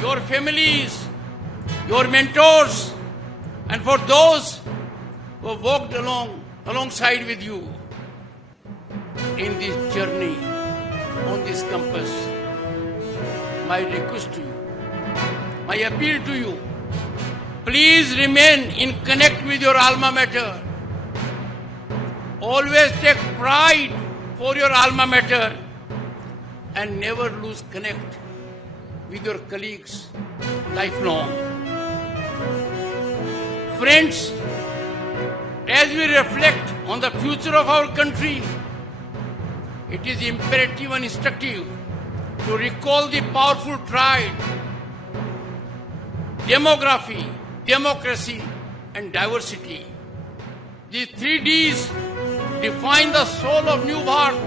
your families, your mentors, and for those who have walked alongside with you in this journey on this campus. My request to you, my appeal to you, please remain in connect with your alma mater. Always take pride for your alma mater and never lose connect with your colleagues lifelong. Friends, as we reflect on the future of our country, it is imperative and instructive to recall the powerful tide, demography, democracy, and diversity. These 3 Ds define the soul of New Bharat.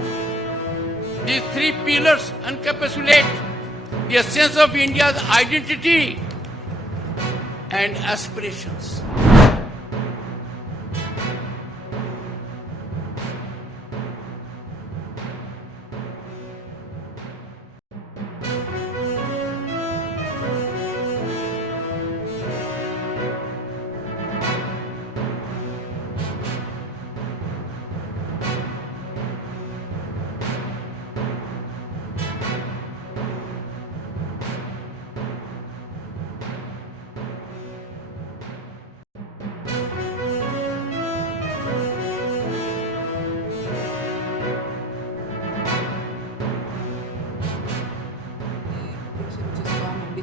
These 3 pillars encapsulate the essence of India's identity and aspirations.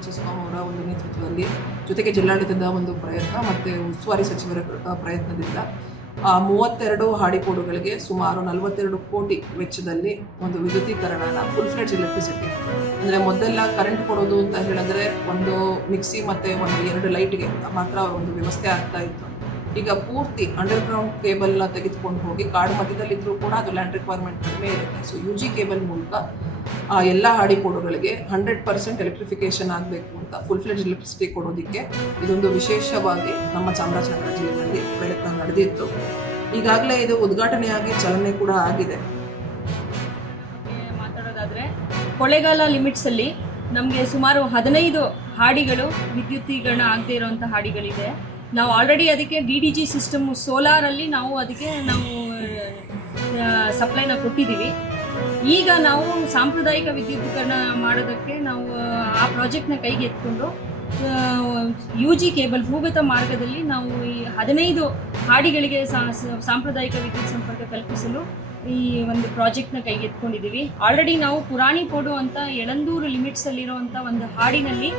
ಚಿಸ್ಕಾಂ ಅವರ ಒಂದು ನೇತೃತ್ವದಲ್ಲಿ ಜೊತೆಗೆ ಜಿಲ್ಲಾಡಳಿತದ ಒಂದು ಪ್ರಯತ್ನ ಮತ್ತು ಉಸ್ತುವಾರಿ ಸಚಿವರ ಪ್ರಯತ್ನದಿಂದ 32 ಹಾಡಿಕೋಡುಗಳಿಗೆ ಸುಮಾರು 42 ಕೋಟಿ ವೆಚ್ಚದಲ್ಲಿ ಒಂದು ವಿದ್ಯುದೀಕರಣನ ಫುಲ್ ಫ್ಲೆಡ್ಜ್ ಎಲೆಕ್ಟ್ರಿಸಿಟಿ ಅಂದರೆ ಮೊದಲೆಲ್ಲ ಕರೆಂಟ್ ಕೊಡೋದು ಅಂತ ಹೇಳಿದ್ರೆ ಒಂದು ಮಿಕ್ಸಿ ಮತ್ತು ಒಂದು 2 ಲೈಟ್ಗೆ ಮಾತ್ರ ಒಂದು ವ್ಯವಸ್ಥೆ ಆಗ್ತಾ ಇತ್ತು. ಈಗ ಪೂರ್ತಿ ಅಂಡರ್ಗ್ರೌಂಡ್ ಕೇಬಲ್ನ ತೆಗೆದುಕೊಂಡು ಹೋಗಿ ಕಾಡು ಮಧ್ಯದಲ್ಲಿದ್ದರೂ ಕೂಡ ಅದು ಲ್ಯಾಂಡ್ ರಿಕ್ವೈರ್ಮೆಂಟ್ ಕಡಿಮೆ ಇರುತ್ತೆ. ಸೊ UG ಕೇಬಲ್ ಮೂಲಕ ಎಲ್ಲ ಹಾಡಿಕೋಡುಗಳಿಗೆ 100% ಎಲೆಕ್ಟ್ರಿಫಿಕೇಶನ್ ಆಗಬೇಕು ಅಂತ ಫುಲ್ ಫ್ಲೆಡ್ಜ್ ಎಲೆಕ್ಟ್ರಿಸಿಟಿ ಕೊಡೋದಕ್ಕೆ ಇದೊಂದು ವಿಶೇಷವಾಗಿ ನಮ್ಮ ಚಾಮರಾಜನಗರ ಜಿಲ್ಲೆಯಲ್ಲಿ ಪ್ರಯತ್ನ ನಡೆದಿತ್ತು. ಈಗಾಗಲೇ ಇದು ಉದ್ಘಾಟನೆಯಾಗಿ ಚಾಲನೆ ಕೂಡ ಆಗಿದೆ. ಮಾತಾಡೋದಾದರೆ ಕೊಳ್ಳೇಗಾಲ ಲಿಮಿಟ್ಸಲ್ಲಿ ನಮಗೆ ಸುಮಾರು 15 ಹಾಡಿಗಳು ವಿದ್ಯುದೀಕರಣ ಆಗದೇ ಇರೋವಂಥ ಹಾಡಿಗಳಿದೆ. ನಾವು ಆಲ್ರೆಡಿ ಅದಕ್ಕೆ DDG ಸಿಸ್ಟಮು ಸೋಲಾರಲ್ಲಿ ನಾವು ಸಪ್ಲೈನ ಕೊಟ್ಟಿದ್ದೀವಿ. ಈಗ ನಾವು ಸಾಂಪ್ರದಾಯಿಕ ವಿದ್ಯುದೀಕರಣ ಮಾಡೋದಕ್ಕೆ ನಾವು ಆ ಪ್ರಾಜೆಕ್ಟ್ನ ಕೈಗೆ ಎತ್ಕೊಂಡು UG ಕೇಬಲ್ ಭೂಗತ ಮಾರ್ಗದಲ್ಲಿ ನಾವು ಈ 15 ಹಾಡಿಗಳಿಗೆ ಸಾಂಪ್ರದಾಯಿಕ ವಿದ್ಯುತ್ ಸಂಪರ್ಕ ಕಲ್ಪಿಸಲು ಈ ಒಂದು ಪ್ರಾಜೆಕ್ಟ್ನ ಕೈಗೆ ಎತ್ಕೊಂಡಿದ್ದೀವಿ. ಆಲ್ರೆಡಿ ನಾವು ಪುರಾಣಿ ಪೋಡು ಅಂತ ಯಳಂದೂರು ಲಿಮಿಟ್ಸಲ್ಲಿರುವಂಥ ಒಂದು ಹಾಡಿನಲ್ಲಿ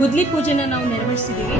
ಗುದ್ಲಿ ಪೂಜೆನ ನಾವು ನೆರವೇರಿಸಿದ್ದೀವಿ.